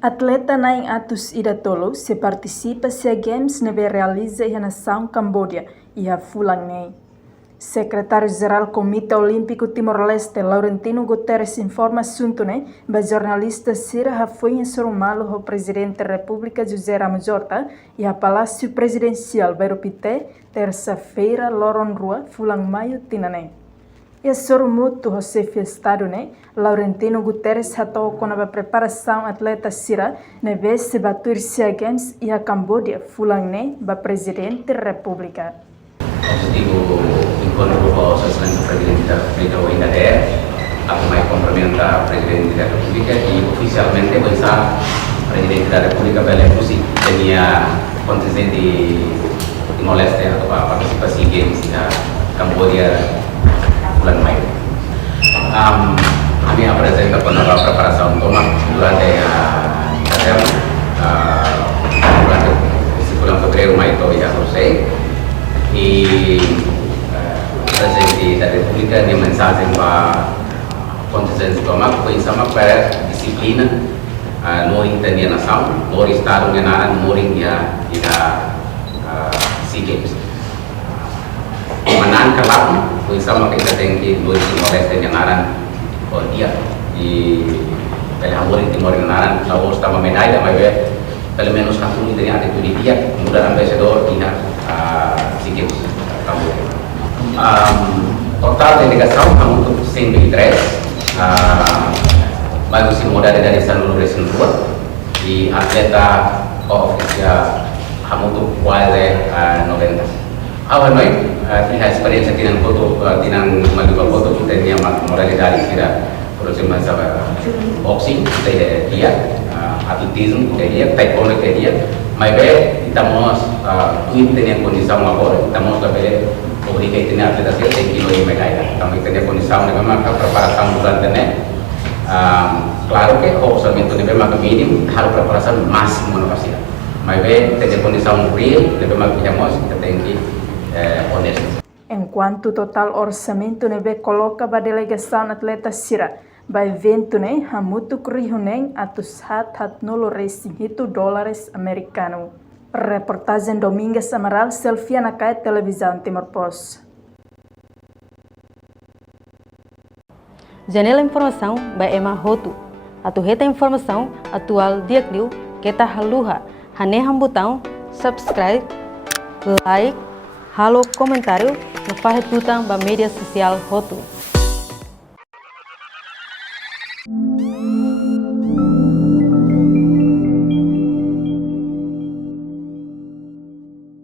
Atleta naing atus ida tolo se participa SEA Games nebe realiza a nação Cambodia e a fulang nei. Secretário-Geral Comité Olímpico Timor-Leste Laurentino Guterres informa assunto né, ba jornalista Sira foi em Sorumalo o presidente da República José Ramos Horta e a Palácio Presidencial Beropité terça-feira Loron Rua fulang maio tinane. E Sorumuto o chefe Estado né, Laurentino Guterres hatou com a preparação atleta Sira neve se batur SEA Games e a Cambodia fulang né, ba presidente da República. Objetivo encontro com o excelente presidente da República ainda aku mai cumprimento a presidente da República e oficialmente vou estar presidente da República Belarusi tinha acontecido de Timor-Leste atau partisipasi games da Cambodia bulan Mei. Kami apresenta con la preparação durante a durante esse bulan fevereiro Mei to ya selesai. E presidente da República tem mensagem para consciência toma foi sama para disciplina noring tenia nação nor estado ngenara noring dia ida SEA Games manan kalap foi sama kita tengki noring Timor-Leste ngenara oh dia di pela noring Timor ngenara laos tama medalha mas pelo menos satu ini dari atitude dia kemudian ambassador ina SEA Games total delegação untuk 103 baru si modal dari seluruh region 2 di atleta oficial untuk kuala 90 awal noi tiha experience tinang foto tinang maju foto kita dia modal dari sira proses masa boxing kita dia atletismo kita dia taekwondo kita dia mas estamos teniendo condição agora estamos também obriga a ter atleta ser tem que ir medalha também tem condição de memang preparação durante né claro que o orçamento de memang mínimo harus preparação máximo na pasira mas tem condição real de memang kita tem que honesto. Enquanto total orçamento neve coloca a delegação atleta Sira ba evento né hamutu krihunen atus hat nolo racing itu dólares americano. Reportagem Domingues Amaral, Selfia na Kai Televisão Timor Post. Janela informação by Emma Hotu. Atu reta informação atual diakliu kita haluha haneham botão subscribe, like, halo comentário no fahet botão ba media sosial Hotu.